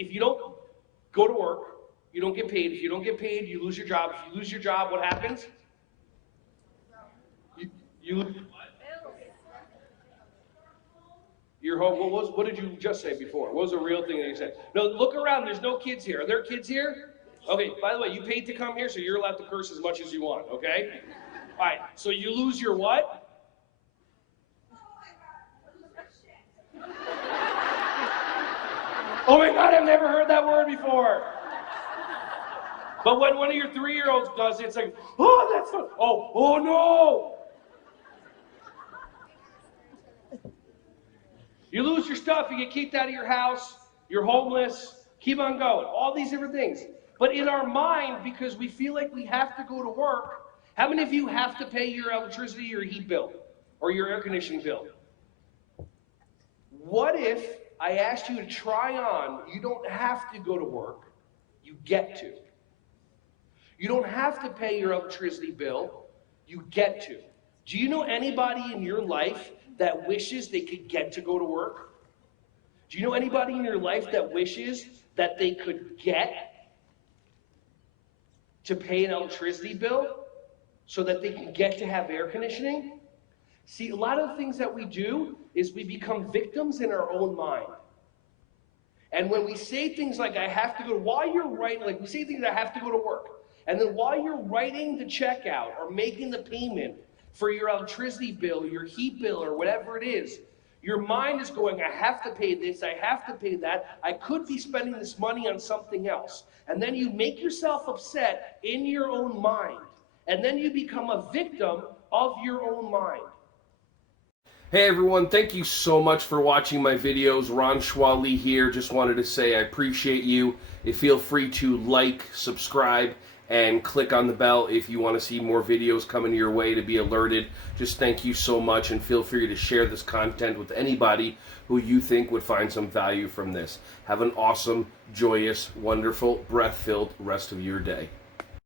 if you don't go to work, you don't get paid. If you don't get paid, you lose your job. If you lose your job, what happens? You lose what? Your home. What did you just say before? What was the real thing that you said? No, look around. There's no kids here. Are there kids here? Okay, by the way, you paid to come here, so you're allowed to curse as much as you want, okay? All right, so you lose your what? Oh my God, I've never heard that word before. But when one of your 3-year-olds does it, it's like, oh, that's fun. Oh no. You lose your stuff, you get kicked out of your house, you're homeless, keep on going, all these different things. But in our mind, because we feel like we have to go to work, how many of you have to pay your electricity or heat bill or your air conditioning bill? What if I asked you to try on, you don't have to go to work, you get to. You don't have to pay your electricity bill, you get to. Do you know anybody in your life that wishes they could get to go to work? Do you know anybody in your life that wishes that they could get to pay an electricity bill so that they can get to have air conditioning? See, a lot of the things that we do is we become victims in our own mind. And when we say things like, I have to go, while you're writing, like we say things, I have to go to work. And then while you're writing the check out or making the payment for your electricity bill, your heat bill, or whatever it is, your mind is going, I have to pay this, I have to pay that, I could be spending this money on something else. And then you make yourself upset in your own mind. And then you become a victim of your own mind. Hey everyone, thank you so much for watching my videos. Ron Schwally here. Just wanted to say I appreciate you. Feel free to like, subscribe, and click on the bell if you want to see more videos coming your way to be alerted. Just thank you so much, and feel free to share this content with anybody who you think would find some value from this. Have an awesome, joyous, wonderful, breath-filled rest of your day.